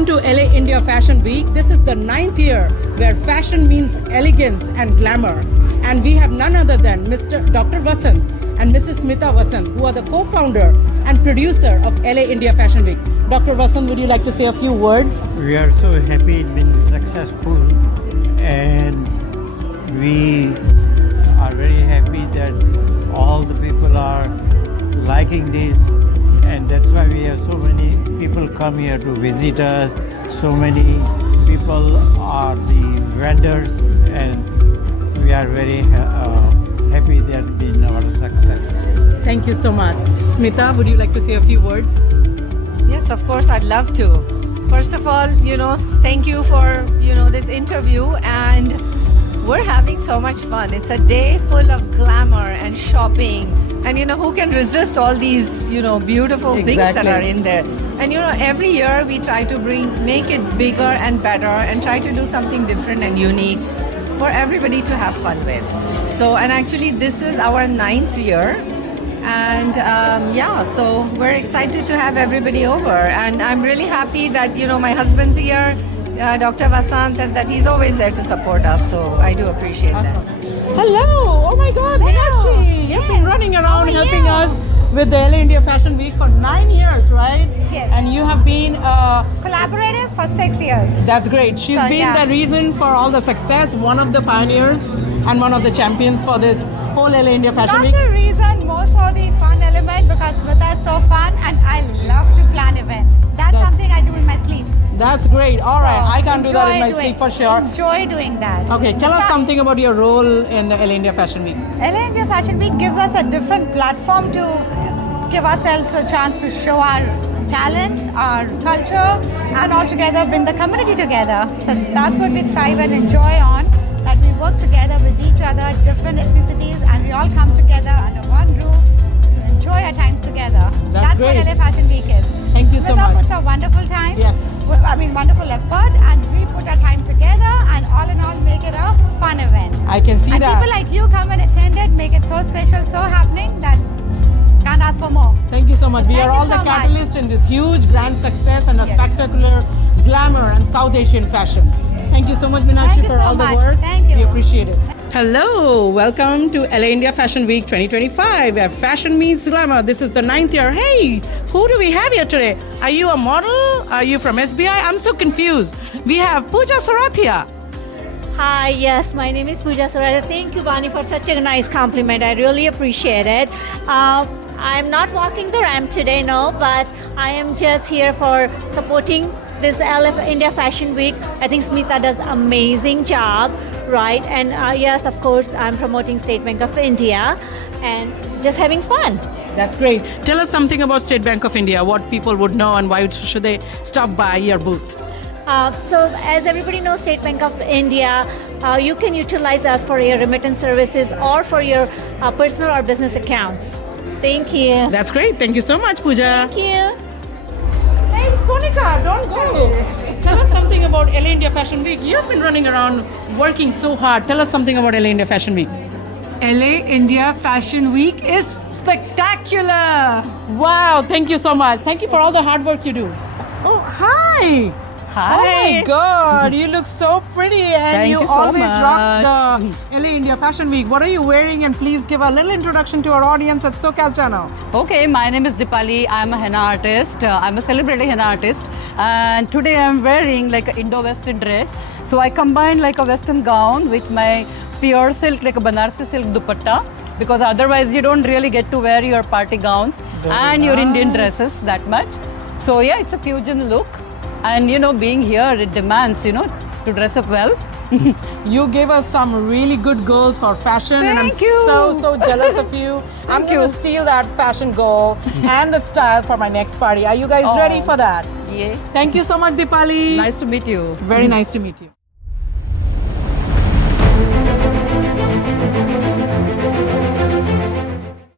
welcome to LA India Fashion Week. This is the 9th year where fashion means elegance and glamour. And we have none other than Dr. Vasant and Mrs. Smita Vasant, who are the co-founder and producer of LA India Fashion Week. Dr. Vasant, would you like to say a few words? We are so happy it's been successful, and we are very happy that all the people are liking this, and that's why we have so many people come here to visit us. So many people are the vendors, and we are very happy that's been our success. Thank you so much. Smita, would you like to say a few words? Yes, of course, I'd love to. First of all, thank you for, this interview, and we're having so much fun. It's a day full of glamour and shopping, and who can resist all these, beautiful things that are in there. And every year we try to make it bigger and better and try to do something different and unique for everybody to have fun with. So, and actually this is our 9th year. And so we're excited to have everybody over, and I'm really happy that my husband's here, Dr. Vasant, and that he's always there to support us. So I do appreciate that. Hello! Oh my God, Meenakshi! You've been running around helping us with the LA India Fashion Week for 9 years, right? Yes. And you have been Collaborative for 6 years. That's great. She's been the reason for all the success, one of the pioneers and one of the champions for this whole LA India Fashion Week. Not the reason, most for the fun element, because Smita is so fun and I love to plan events. That's something I do in my sleep. That's great. All right, So I can't do that in my sleep for sure. Enjoy doing that. Okay, tell us something about your role in the LA India Fashion Week. LA India Fashion Week gives us a different platform to give ourselves a chance to show our talent, our culture, and all together bring the community together. So that's what we thrive and enjoy on, that we work together with each other, different ethnicities, and we all come together under one roof to enjoy our times together. That's great. what LA Fashion Week is. Thank you so much. It's a wonderful time. Yes. Wonderful effort, and we put our time together, and all in all make it a fun event. I can see And that. people like you come and attend it, make it so special, so happening that can't ask for more. Thank you so much. We Thank are you all the so much. catalysts in this huge grand success and a spectacular glamour and South Asian fashion. Thank you so much, Meenakshi, Thank you for so all the much. work. Thank you. We appreciate it. Hello, welcome to LA India Fashion Week 2025, where fashion meets glamour. This is the 9th year. Hey, who do we have here today? Are you a model? Are you from SBI? I'm so confused. We have Pooja Sorathia. Hi, yes, my name is Pooja Sorathia. Thank you, Bani, for such a nice compliment. I really appreciate it. I'm not walking the ramp today, no, but I am just here for supporting this LF India Fashion Week. I think Smita does amazing job, right? And yes, of course, I'm promoting State Bank of India and just having fun. That's great. Tell us something about State Bank of India, what people would know and why should they stop by your booth? So as everybody knows, State Bank of India, you can utilize us for your remittance services or for your personal or business accounts. Thank you. That's great. Thank you so much, Pooja. Thank you. Hey, Sonika, don't go. Tell us something about LA India Fashion Week. You've been running around working so hard. Tell us something about LA India Fashion Week. LA India Fashion Week is spectacular. Wow, thank you so much. Thank you for all the hard work you do. Oh, hi. Hi. Oh my God, you look so pretty, and Thank you you so always rock much. the LA India Fashion Week. What are you wearing? And please give a little introduction to our audience at SoCal Channel. Okay, my name is Dipali. I'm a henna artist. I'm a celebrity henna artist. And today I'm wearing like an Indo-Western dress. So I combined like a Western gown with my pure silk, like a Banarsi silk dupatta. Because otherwise you don't really get to wear your party gowns and your Indian dresses that much. So yeah, it's a fusion look. And being here, it demands, to dress up well. You gave us some really good goals for fashion, and I'm Thank you. so jealous of you. I'm going to steal that fashion goal and that style for my next party. Are you guys ready for that? Yeah. Thank you so much, Dipali. Nice to meet you. Very nice to meet you.